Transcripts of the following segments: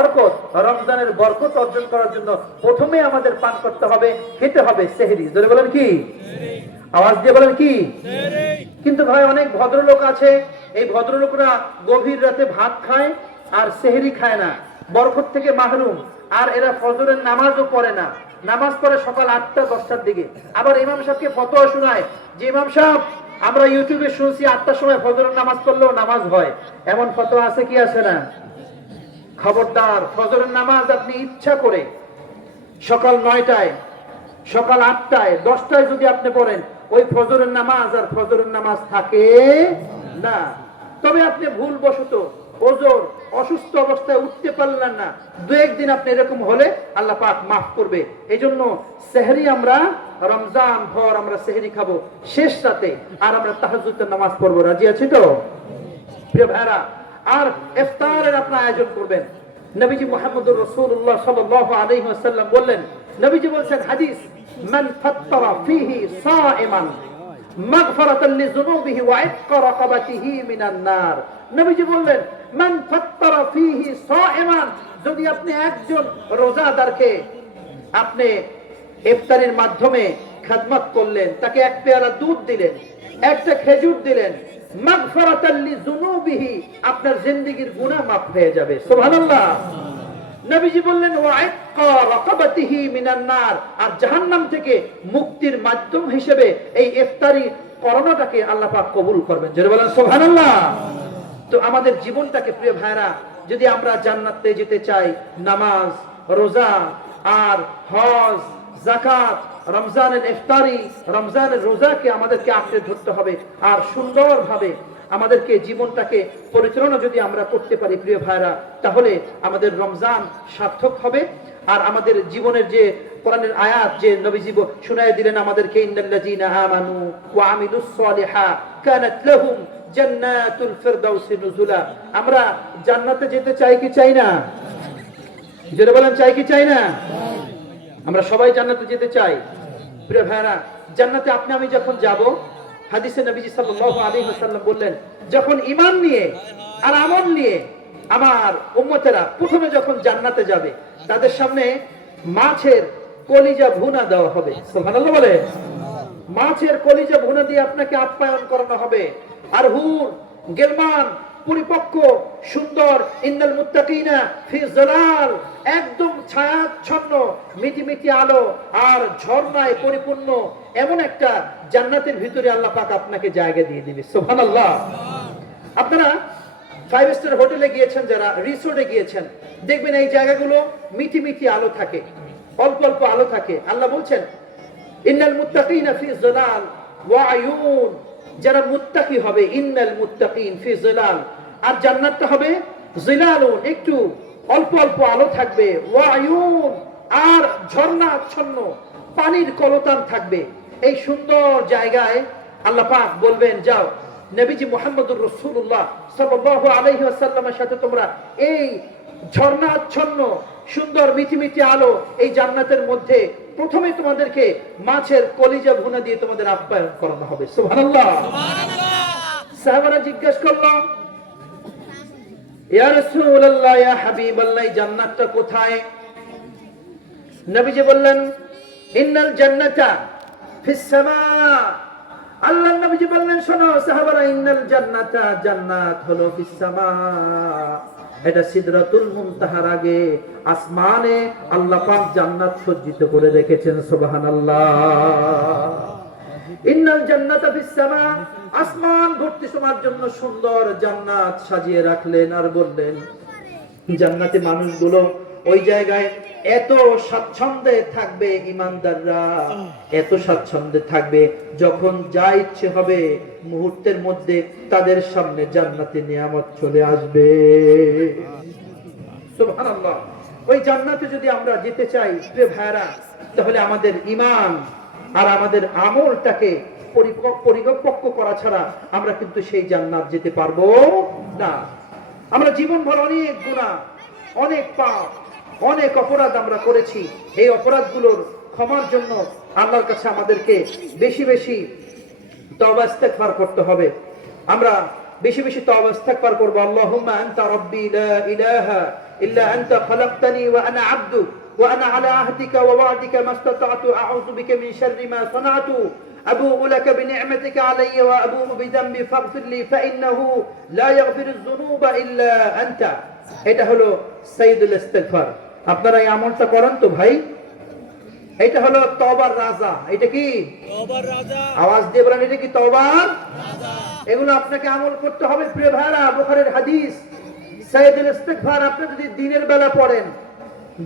বরকত রমজানের বরকত অর্জন করার জন্য প্রথমে আমাদের পান করতে হবে খেতে হবে সেহরি। ধরে বলেন কি? আওয়াজ দিয়ে বলেন কি? কিন্তু ভাই অনেক ভদ্রলোক আছে এই ভদ্রলোকরা গভীর রাতে ভাত খায় আর সেহরি খায় না। বরকত থেকে মাহরুম। আর এরা ফজরের নামাজও পড়ে না। নামাজ পড়ে সকাল আটটা দশটার দিকে। আবার ইমাম সাহেবকে ফতোয়া শোনায় যে ইমাম সাহেব আমরা ইউটিউবে শুনছি আটটার সময় ফজরের নামাজ পড়লেও নামাজ হয়। এমন ফতোয়া আছে কি আছে না? খবরদার, ফজরের নামাজ আপনি ইচ্ছা করে সকাল নয়টায়, সকাল আটটায়, দশটায় যদি আপনি পড়েন, ওই ফজরের নামাজ আর ফজরের নামাজ থাকে না। তবে আপনি ভুল বশত ওজোর, অসুস্থ অবস্থায় উঠতে পারলেন না। দু একদিন আপনি এরকম হলে আল্লাহ পাক মাফ করবে। এই জন্য সেহরি আমরা, রমজান ভর আমরা সেহরি খাব শেষ রাতে, আর আমরা তাহাজুতের নামাজ পড়ব। রাজি আছি তো? প্রিয় ভাইরা আর ইফতারের আপনার আয়োজন করবেন। নবীজি মুহাম্মদুর রাসূলুল্লাহ সাল্লাল্লাহু আলাইহি ওয়াসাল্লাম বললেন, নবীজি বলেন হাদিস, মান ফাত্তারা ফিহি সাইমান মাগফিরাতান লিযুনুবিহি ওয়া ইতকা রাকাবাতিহি মিনান নার। নবীজি বললেন, মান ফাত্তারা ফিহি সাইমান যদি আপনি একজন রোজাদারকে আপনি ইফতারের মাধ্যমে খেদমত করলেন, তাকে এক পেয়ালা দুধ দিলেন, একটা খেজুর দিলেন আপনার জিন্দেগীর গুনাহ মাফ হয়ে যাবে। নবীজি বললেন আর থেকে মুক্তির মাধ্যম হিসেবে এই ইফতারি করোনাটাকে কবুল করবেন। সুবহানাল্লাহ। তো আমাদের জীবনটাকে, প্রিয় ভাইরা যদি আমরা জান্নাতে যেতে চাই, নামাজ, রোজা, আর হজ জাকাত রমজানের ইফতারি, রমজানের রোজাকে আমাদেরকে আঁকড়ে ধরতে হবে আর সুন্দরভাবে আমাদেরকে জীবনটাকে পরিচালনা যদি আমরা করতে পারি, প্রিয় ভাইরা তাহলে আমাদের রমজান সার্থক হবে। আর আমাদের জীবনের যে কোরআনের আয়াত যে নবীজি শুনায় দিলেন আমাদেরকে ওয়া জান্নাতুল নুজুলা। আমরা জান্নাতে যেতে চাই কি চাই না? যেটা বলেন, চাই কি চাই না? আমরা সবাই জান্নাতে যেতে চাই। প্রিয় ভাইরা জান্নাতে আপনি, আমি যখন যাব, হাদিসে নবীজি সাল্লাল্লাহু আলাইহি ওয়াসাল্লাম বললেন, যখন ঈমান নিয়ে আর আমল নিয়ে আমার উম্মতেরা প্রথমে যখন জান্নাতে যাবে, তাদের সামনে মাছের কলিজা ভুনা দেওয়া হবে। সুবহানাল্লাহ বলে মাছের কলিজা ভুনা দিয়ে আপনাকে আপ্যায়ন করানো হবে। আর হুর, গেলমান পরিপক্ক, সুন্দর, ইন্নাল মুত্তাকিনা ফি জালাল একদম ছায়াচ্ছন্ন মিটি মিটি আলো আর ঝর্ণায় পরিপূর্ণ এমন একটা জান্নাতের ভিতরে আল্লাহ পাক আপনাকে জায়গা দিয়ে দিবে। সুবহানাল্লাহ। আপনারা ফাইভ স্টার হোটেলে গিয়েছেন, যারা রিসোর্টে গিয়েছেন, দেখবেন এই জায়গাগুলো মিটি মিটি আলো থাকে, অল্প অল্প আলো থাকে। আল্লাহ বলছেন, ইন্নাল মুত্তাকিনা ফি জালাল ওয়া আয়ুন। যারা মুত্তাকি হবে, ইন্নাল মুত্তাকিন ফি জিলাল। আর জান্নাতটা হবে জিলালুন একটু অল্প অল্প আলো থাকবে ওয়া আয়ুন আর ঝর্ণা আচ্ছন্ন পানির কলতান থাকবে। এই সুন্দর জায়গায় আল্লাহ পাক বলবেন, যাও, নবীজি মুহাম্মদুর রাসূলুল্লাহ সাল্লাল্লাহু আলাইহি ওয়াসাল্লামের সাথে তোমরা এই ঝর্ণা আচ্ছন্ন সুন্দর মিটি মিটি আলো এই জান্নাতের মধ্যে প্রথমে তোমাদেরকে মাছের কলিজা ভুনা দিয়ে তোমাদের আপ্যায়ন করানো হবে। সুবহানাল্লাহ। সাহাবারা জিজ্ঞেস করল ইয়া রাসূলুল্লাহ ইয়া হাবিবাল্লাহ জান্নাতটা কোথায়? নবীজি বললেন ইন্নাল জান্নাতা ফিস সামা। আল্লাহ নবীজি বললেন শোনো সাহাবারা ইন্নাল জান্নাতা জান্নাত হলো ফিস সামা। এটা সিদরাতুল মুনতাহার আগে আসমানে আল্লাহ পাক জান্নাত সজ্জিত করে রেখেছেন, সুবহানাল্লাহ। ইন্নাল জান্নাতা ফিস সামা। আসমান ভর্তি তোমার জন্য সুন্দর জান্নাত সাজিয়ে রাখলেন আর বললেন, জান্নাতে মানুষগুলো ওই জায়গায় এত স্বাচ্ছন্দ্যে থাকবে ইমানদাররা এত স্বাচ্ছন্দ্যে থাকবে যখন যা ইচ্ছে হবে মুহূর্তের মধ্যে তাদের সামনে জান্নাতে নিয়ামত চলে আসবে। ওই জান্নাতে যদি আমরা যেতে চাই ভাইরা তাহলে আমাদের ইমান আর আমাদের আমলটাকে পরিপক্ক করা ছাড়া আমরা কিন্তু সেই জান্নাত যেতে পারব না। আমরা জীবন জীবনভর অনেক গুণা অনেক পাপ অনেক অপরাধ আমরা করেছি এই অপরাধগুলোর ক্ষমার জন্য আল্লাহর কাছে আমাদেরকে বেশি বেশি তওবা ইস্তেগফার করতে হবে আমরা বেশি বেশি তওবা ইস্তেগফার করব আল্লাহুম্মা আনতা রাব্বি লা ইলাহা إلا أنت خلقتني وأنا عبدك وأنا على عهدك ووعدك ما استطعت أعوذ بك من شر ما صنعت أبوء لك بنعمتك علي وأبوء بذنبي فاغفر لي فإنه لا يغفر الذنوب إلا أنت এটা হলো সাইদুল ইস্তেগফার আপনারা এই আমলটা করেন তো ভাই? এটা হলো তওবার রাজা। এটা কি? তবার রাজা। আওয়াজ দিয়ে বলেন এটা কি তওবার? এগুলো আপনাকে আমল করতে হবে প্রিয় ভাইরা বুখারের হাদিস। সাইদুল ইস্তেগফার আপনি যদি দিনের বেলা পড়েন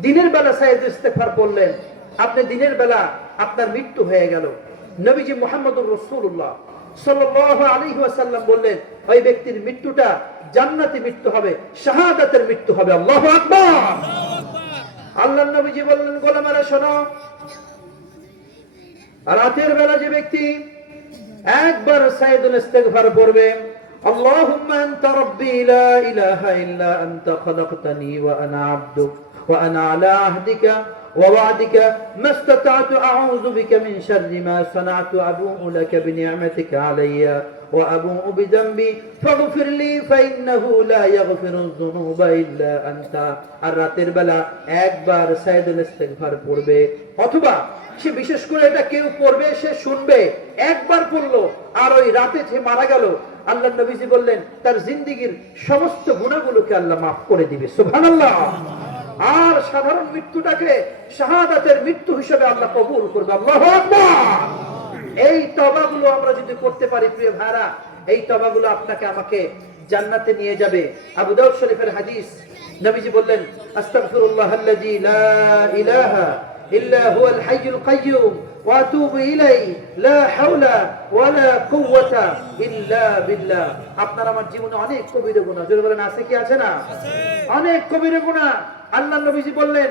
দিনের বেলা সাইদুল ইস্তেগফার পড়লেন আপনি দিনের বেলা আপনার মৃত্যু হয়ে গেল। নবীজি মুহাম্মদুর রাসূলুল্লাহ সাল্লাল্লাহু আলাইহি ওয়াসাল্লাম বললেন ওই ব্যক্তির মৃত্যুটা জান্নাতি মৃত্যু হবে শাহাদাতের মৃত্যু হবে। আল্লাহু আকবার! আল্লাহ নবীজি বললেন গোলামারা শোনো রাতের বেলা যে ব্যক্তি একবার সাইদুল ইস্তেগফার পড়বে اللهم انت ربي لا اله الا انت خلقتني وانا عبدك وانا على عهدك ووعدك ما استطعت اعوذ بك من شر ما صنعت ابوء لك بنعمتك علي وابوء بذنبي فاغفر لي فانه لا يغفر الذنوب الا انت আর রাতের বেলা একবার সাইদুল ইস্তেগফার পড়বে অথবা সে বিশেষ করে এটা কেউ পড়বে সে শুনবে একবার পড়লো আর ওই রাতে সে মারা গেল আল্লাহ নবীজি বললেন তার জিন্দিগির সমস্ত গুণাগুলোকে আল্লাহ মাফ করে দিবে সুবহানাল্লাহ আর সাধারণ মৃত্যুটাকে শাহাদাতের মৃত্যু হিসেবে আল্লাহ কবুল করবে আল্লাহু আকবার এই তবাগুলো আমরা যদি করতে পারি, প্রিয় ভাড়া এই তবাগুলো আপনাকে আমাকে জান্নাতে নিয়ে যাবে। আবু দাউদ শরীফের হাদিস, নবীজি বললেন, আস্তাগফিরুল্লাহ আল্লাযী লা ইলাহা ইল্লা হুয়াল হাইয়ুল ওয়া আতুবু লা হাওলা ওয়ালা কুওয়াতা ইল্লা বিল্লাহ। আপনার আমার জীবনে অনেক কবিরা গুনাহ জোরে বলেন, আছে কি, আছে না? অনেক কবিরা গুনাহ আল্লাহ নবীজি বললেন,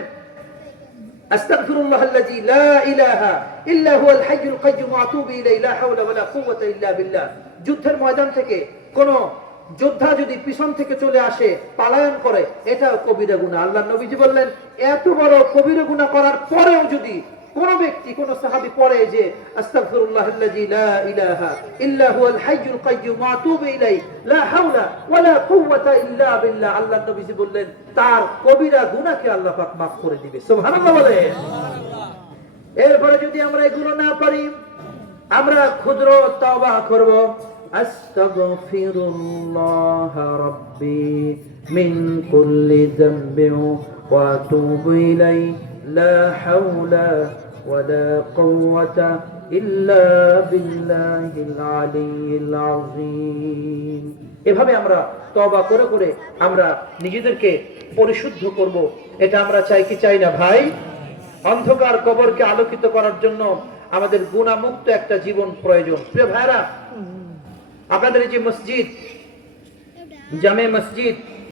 আস্তাগফিরুল্লাহ আল্লাযী লা ইলাহা ইল্লা হুয়াল হাইয়ুল কাইয়্যুম আতুবু ইলাইহি, লা হাওলা ওয়ালা কুওয়াতা ইল্লা বিল্লাহ। যুদ্ধের ময়দান থেকে কোন যোদ্ধা যদি পিছন থেকে চলে আসে, পালায়ন করে, এটাও কবিরা গুণা আল্লাহ নবীজি বললেন, এত বড় কবিরা গুণা করার পরেও যদি কোন ব্যক্তি, কোন সাহাবি পড়ে যে, আস্তাগফিরুল্লাহ আল্লাযী লা ইলাহা ইল্লা হুয়াল হাইয়ুল কাইয়্যুম আতুব ইলাই লা হাওলা ওয়ালা কুওয়াতা ইল্লা বিল্লাহ আল্লাহ নবীজি বললেন, তার কবিরা গুনাহকে আল্লাহ পাক maaf করে দিবে। সুবহানাল্লাহ বলেন। এরপরে যদি আমরা এগুলো না পারি, আমরা ক্ষুদ্র তওবা করব। আস্তাগফিরুল্লাহ রাব্বি মিন কুল্লি যামবিন ওয়া আতুবু ইলাইহি লা হাওলা ওয়ালা কুওয়াতা ইল্লা বিল্লাহিল আলিয়্যিল আযীম। এভাবে আমরা তওবা করে করে আমরা নিজেদেরকে পরিশুদ্ধ করব। এটা আমরা চাই কি, চাই না ভাই? অন্ধকার কবরকে আলোকিত করার জন্য আমাদের গুণামুক্ত একটা জীবন প্রয়োজন। প্রিয় ভাইরা আপনাদের যে মসজিদ, জামে মসজিদ